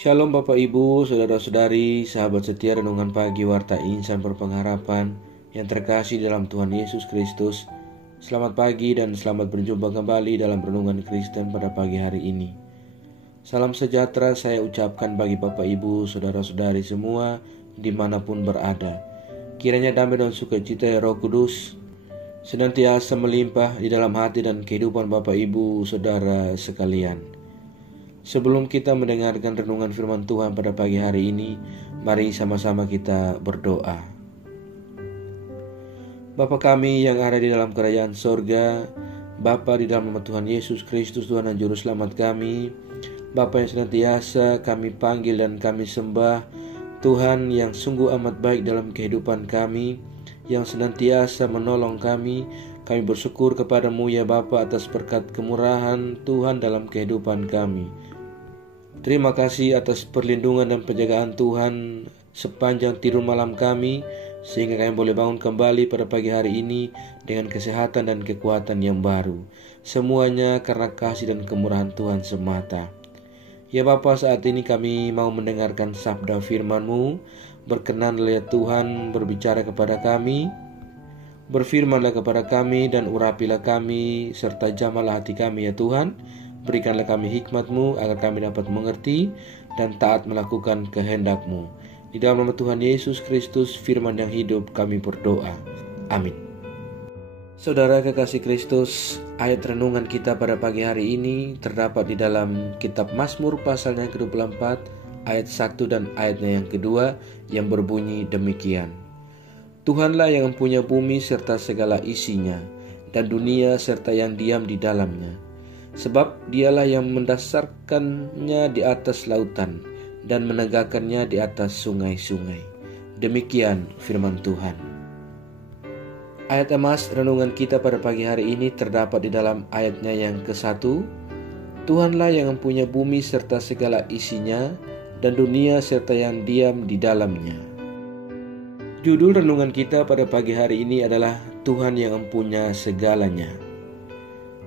Shalom Bapak Ibu, Saudara-saudari, sahabat setia Renungan Pagi Warta Insan Berpengharapan yang terkasih dalam Tuhan Yesus Kristus. Selamat pagi dan selamat berjumpa kembali dalam Renungan Kristen pada pagi hari ini. Salam sejahtera saya ucapkan bagi Bapak Ibu, Saudara-saudari semua dimanapun berada. Kiranya damai dan sukacita Roh Kudus senantiasa melimpah di dalam hati dan kehidupan Bapak Ibu, Saudara sekalian. Sebelum kita mendengarkan renungan firman Tuhan pada pagi hari ini, mari sama-sama kita berdoa. Bapa kami yang ada di dalam kerajaan sorga, Bapa di dalam nama Tuhan Yesus Kristus, Tuhan dan Juru Selamat kami, Bapa yang senantiasa kami panggil dan kami sembah, Tuhan yang sungguh amat baik dalam kehidupan kami, yang senantiasa menolong kami. Kami bersyukur kepadamu ya Bapa atas berkat kemurahan Tuhan dalam kehidupan kami. Terima kasih atas perlindungan dan penjagaan Tuhan sepanjang tidur malam kami, sehingga kami boleh bangun kembali pada pagi hari ini dengan kesehatan dan kekuatan yang baru. Semuanya karena kasih dan kemurahan Tuhan semata. Ya Bapa, saat ini kami mau mendengarkan sabda firman-Mu. Berkenanlah ya Tuhan berbicara kepada kami. Berfirmanlah kepada kami dan urapilah kami, serta jamalah hati kami ya Tuhan. Berikanlah kami hikmat-Mu agar kami dapat mengerti dan taat melakukan kehendak-Mu. Di dalam nama Tuhan Yesus Kristus, firman yang hidup, kami berdoa. Amin. Saudara kekasih Kristus, ayat renungan kita pada pagi hari ini terdapat di dalam kitab Mazmur pasalnya yang ke-24, ayat 1 dan ayatnya yang kedua, yang berbunyi demikian. Tuhanlah yang mempunyai bumi serta segala isinya, dan dunia serta yang diam di dalamnya. Sebab dialah yang mendasarkannya di atas lautan, dan menegakkannya di atas sungai-sungai. Demikian firman Tuhan. Ayat emas renungan kita pada pagi hari ini terdapat di dalam ayatnya yang ke-1. Tuhanlah yang mempunyai bumi serta segala isinya, dan dunia serta yang diam di dalamnya. Judul renungan kita pada pagi hari ini adalah Tuhan yang mempunyai segalanya.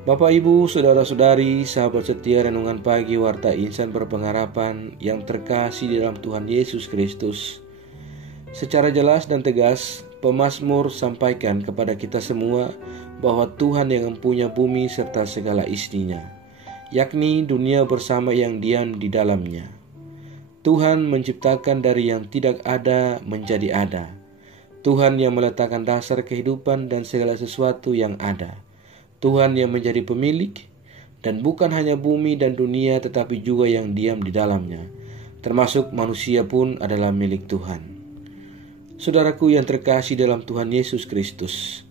Bapak Ibu, Saudara-saudari, sahabat setia Renungan Pagi Warta Insan Berpengharapan yang terkasih di dalam Tuhan Yesus Kristus. Secara jelas dan tegas, pemazmur sampaikan kepada kita semua bahwa Tuhan yang mempunyai bumi serta segala isinya, yakni dunia bersama yang diam di dalamnya. Tuhan menciptakan dari yang tidak ada menjadi ada. Tuhan yang meletakkan dasar kehidupan dan segala sesuatu yang ada. Tuhan yang menjadi pemilik, dan bukan hanya bumi dan dunia tetapi juga yang diam di dalamnya. Termasuk manusia pun adalah milik Tuhan. Saudaraku yang terkasih dalam Tuhan Yesus Kristus,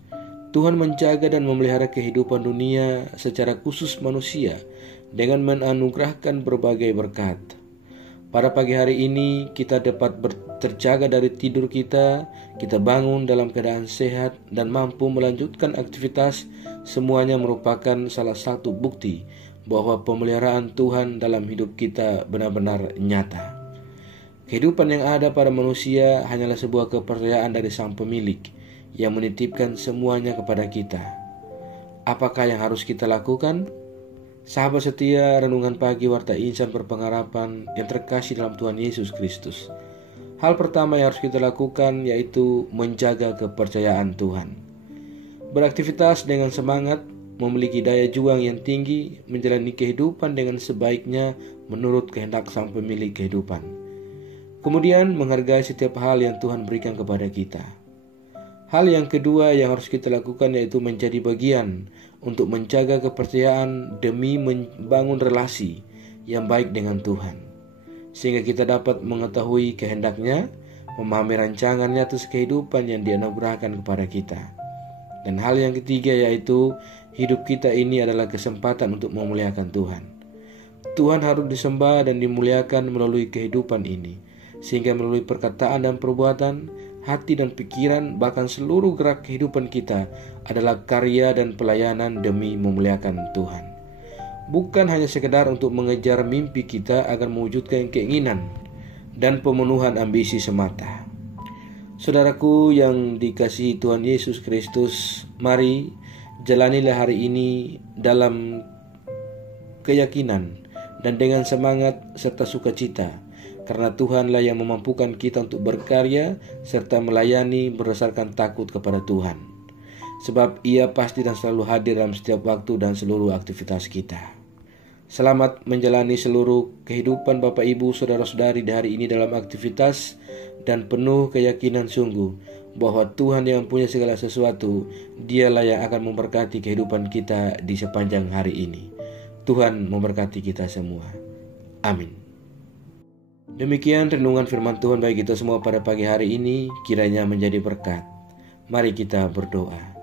Tuhan menjaga dan memelihara kehidupan dunia secara khusus manusia dengan menganugerahkan berbagai berkat. Pada pagi hari ini kita dapat terjaga dari tidur kita bangun dalam keadaan sehat dan mampu melanjutkan aktivitas. Semuanya merupakan salah satu bukti bahwa pemeliharaan Tuhan dalam hidup kita benar-benar nyata. Kehidupan yang ada pada manusia hanyalah sebuah kepercayaan dari Sang Pemilik yang menitipkan semuanya kepada kita. Apakah yang harus kita lakukan? Sahabat setia Renungan Pagi Warta Insan Berpengharapan yang terkasih dalam Tuhan Yesus Kristus. Hal pertama yang harus kita lakukan yaitu menjaga kepercayaan Tuhan. Beraktivitas dengan semangat, memiliki daya juang yang tinggi, menjalani kehidupan dengan sebaiknya menurut kehendak Sang Pemilik kehidupan. Kemudian menghargai setiap hal yang Tuhan berikan kepada kita. Hal yang kedua yang harus kita lakukan yaitu menjadi bagian untuk menjaga kepercayaan demi membangun relasi yang baik dengan Tuhan, sehingga kita dapat mengetahui kehendaknya, memahami rancangannya atas kehidupan yang dianugerahkan kepada kita. Dan hal yang ketiga yaitu hidup kita ini adalah kesempatan untuk memuliakan Tuhan. Tuhan harus disembah dan dimuliakan melalui kehidupan ini, sehingga melalui perkataan dan perbuatan, hati dan pikiran, bahkan seluruh gerak kehidupan kita adalah karya dan pelayanan demi memuliakan Tuhan. Bukan hanya sekedar untuk mengejar mimpi kita agar mewujudkan keinginan dan pemenuhan ambisi semata. Saudaraku yang dikasihi Tuhan Yesus Kristus, mari jalanilah hari ini dalam keyakinan dan dengan semangat serta sukacita, karena Tuhanlah yang memampukan kita untuk berkarya serta melayani berdasarkan takut kepada Tuhan. Sebab Ia pasti dan selalu hadir dalam setiap waktu dan seluruh aktivitas kita. Selamat menjalani seluruh kehidupan Bapak Ibu Saudara-saudari di hari ini dalam aktivitas dan penuh keyakinan sungguh bahwa Tuhan yang punya segala sesuatu, Dialah yang akan memberkati kehidupan kita di sepanjang hari ini. Tuhan memberkati kita semua. Amin. Demikian renungan firman Tuhan bagi kita semua pada pagi hari ini, kiranya menjadi berkat. Mari kita berdoa.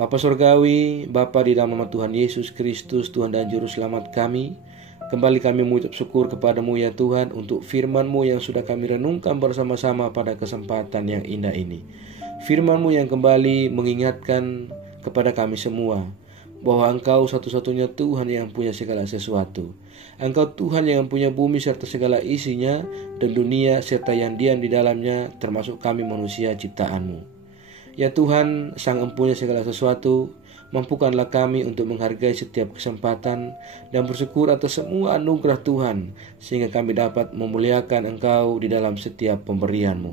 Bapa Surgawi, Bapa di dalam nama Tuhan Yesus Kristus, Tuhan dan Juru Selamat kami, kembali kami mengucap syukur kepadamu ya Tuhan untuk firman-Mu yang sudah kami renungkan bersama-sama pada kesempatan yang indah ini. Firman-Mu yang kembali mengingatkan kepada kami semua bahwa Engkau satu-satunya Tuhan yang punya segala sesuatu. Engkau Tuhan yang punya bumi serta segala isinya dan dunia serta yang diam di dalamnya, termasuk kami manusia ciptaan-Mu. Ya Tuhan, Sang Empunya segala sesuatu, mampukanlah kami untuk menghargai setiap kesempatan dan bersyukur atas semua anugerah Tuhan, sehingga kami dapat memuliakan Engkau di dalam setiap pemberian-Mu.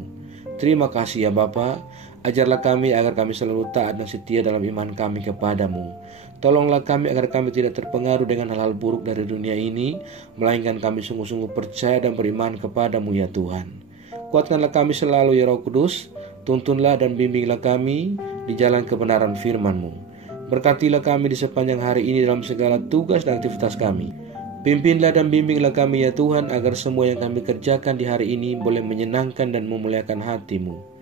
Terima kasih ya Bapa. Ajarlah kami agar kami selalu taat dan setia dalam iman kami kepadamu. Tolonglah kami agar kami tidak terpengaruh dengan hal-hal buruk dari dunia ini, melainkan kami sungguh-sungguh percaya dan beriman kepadamu ya Tuhan. Kuatkanlah kami selalu ya Roh Kudus, tuntunlah dan bimbinglah kami di jalan kebenaran firman-Mu. Berkatilah kami di sepanjang hari ini dalam segala tugas dan aktivitas kami. Pimpinlah dan bimbinglah kami ya Tuhan, agar semua yang kami kerjakan di hari ini boleh menyenangkan dan memuliakan hati-Mu.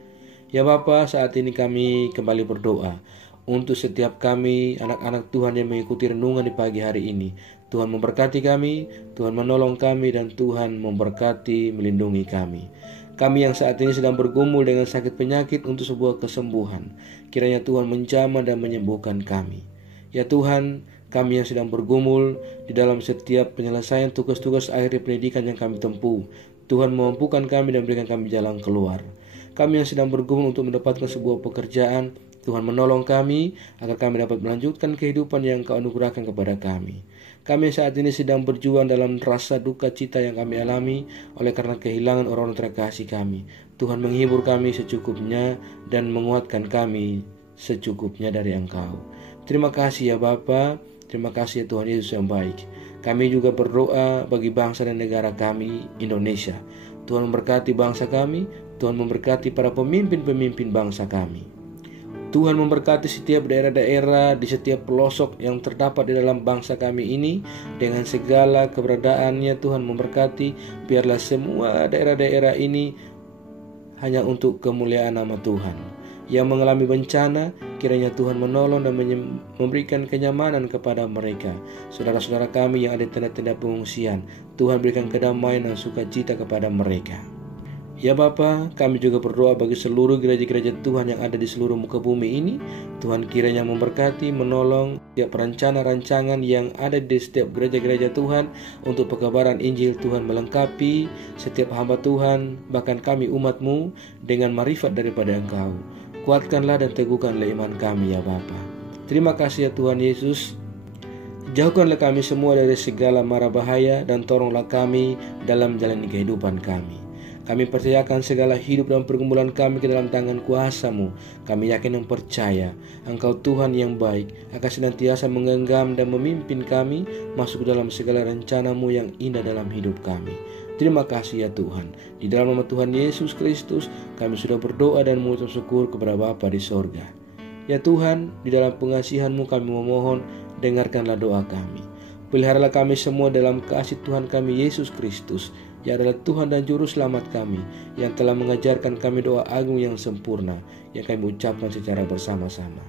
Ya Bapa, saat ini kami kembali berdoa untuk setiap kami, anak-anak Tuhan yang mengikuti renungan di pagi hari ini. Tuhan memberkati kami, Tuhan menolong kami, dan Tuhan memberkati, melindungi kami. Kami yang saat ini sedang bergumul dengan sakit penyakit untuk sebuah kesembuhan, kiranya Tuhan menjamah dan menyembuhkan kami. Ya Tuhan, kami yang sedang bergumul di dalam setiap penyelesaian tugas-tugas akhir pendidikan yang kami tempuh, Tuhan memampukan kami dan berikan kami jalan keluar. Kami yang sedang bergumul untuk mendapatkan sebuah pekerjaan, Tuhan menolong kami agar kami dapat melanjutkan kehidupan yang Kau anugerahkan kepada kami. Kami saat ini sedang berjuang dalam rasa duka cita yang kami alami oleh karena kehilangan orang-orang terkasih kami. Tuhan menghibur kami secukupnya dan menguatkan kami secukupnya dari Engkau. Terima kasih ya Bapa, terima kasih ya Tuhan Yesus yang baik. Kami juga berdoa bagi bangsa dan negara kami, Indonesia. Tuhan memberkati bangsa kami, Tuhan memberkati para pemimpin-pemimpin bangsa kami. Tuhan memberkati setiap daerah-daerah di setiap pelosok yang terdapat di dalam bangsa kami ini. Dengan segala keberadaannya Tuhan memberkati. Biarlah semua daerah-daerah ini hanya untuk kemuliaan nama Tuhan. Yang mengalami bencana, kiranya Tuhan menolong dan memberikan kenyamanan kepada mereka. Saudara-saudara kami yang ada di tenda-tenda pengungsian, Tuhan berikan kedamaian dan sukacita kepada mereka. Ya Bapa, kami juga berdoa bagi seluruh gereja-gereja Tuhan yang ada di seluruh muka bumi ini. Tuhan kiranya memberkati, menolong setiap rencana-rancangan yang ada di setiap gereja-gereja Tuhan untuk pekabaran Injil. Tuhan melengkapi setiap hamba Tuhan, bahkan kami umat-Mu, dengan marifat daripada Engkau. Kuatkanlah dan teguhkanlah iman kami ya Bapa. Terima kasih ya Tuhan Yesus. Jauhkanlah kami semua dari segala mara bahaya dan tolonglah kami dalam menjalani kehidupan kami. Kami percayakan segala hidup dan pergumulan kami ke dalam tangan kuasa-Mu. Kami yakin dan percaya Engkau Tuhan yang baik akan senantiasa menggenggam dan memimpin kami masuk dalam segala rencana-Mu yang indah dalam hidup kami. Terima kasih ya Tuhan. Di dalam nama Tuhan Yesus Kristus kami sudah berdoa dan mengucap syukur kepada Bapa di sorga. Ya Tuhan, di dalam pengasihan-Mu kami memohon, dengarkanlah doa kami. Peliharalah kami semua dalam kasih Tuhan kami Yesus Kristus, yang adalah Tuhan dan Juru Selamat kami, yang telah mengajarkan kami doa agung yang sempurna yang kami ucapkan secara bersama-sama.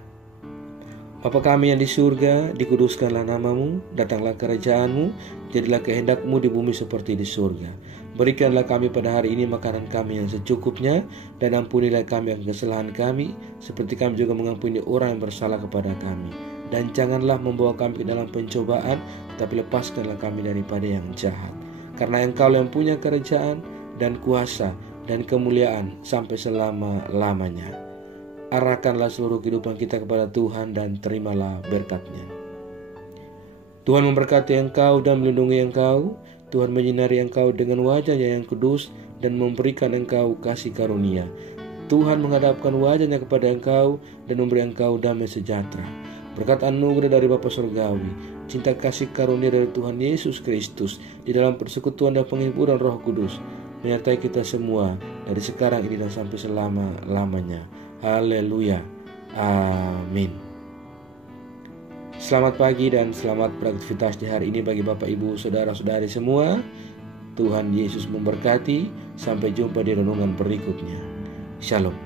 Bapa kami yang di surga, dikuduskanlah nama-Mu, datanglah kerajaan-Mu, jadilah kehendak-Mu di bumi seperti di surga. Berikanlah kami pada hari ini makanan kami yang secukupnya, dan ampunilah kami akan kesalahan kami, seperti kami juga mengampuni orang yang bersalah kepada kami. Dan janganlah membawa kami ke dalam pencobaan, tetapi lepaskanlah kami daripada yang jahat. Karena Engkau yang punya kerajaan dan kuasa dan kemuliaan sampai selama-lamanya. Arahkanlah seluruh kehidupan kita kepada Tuhan dan terimalah berkat-Nya. Tuhan memberkati engkau dan melindungi engkau. Tuhan menyinari engkau dengan wajah-Nya yang kudus dan memberikan engkau kasih karunia. Tuhan menghadapkan wajah-Nya kepada engkau dan memberi engkau damai sejahtera. Berkat anugerah dari Bapa Surgawi, cinta kasih karunia dari Tuhan Yesus Kristus, di dalam persekutuan dan penghiburan Roh Kudus, menyertai kita semua dari sekarang ini dan sampai selama-lamanya. Haleluya. Amin. Selamat pagi dan selamat beraktivitas di hari ini bagi Bapak, Ibu, Saudara-saudari semua. Tuhan Yesus memberkati. Sampai jumpa di renungan berikutnya. Shalom.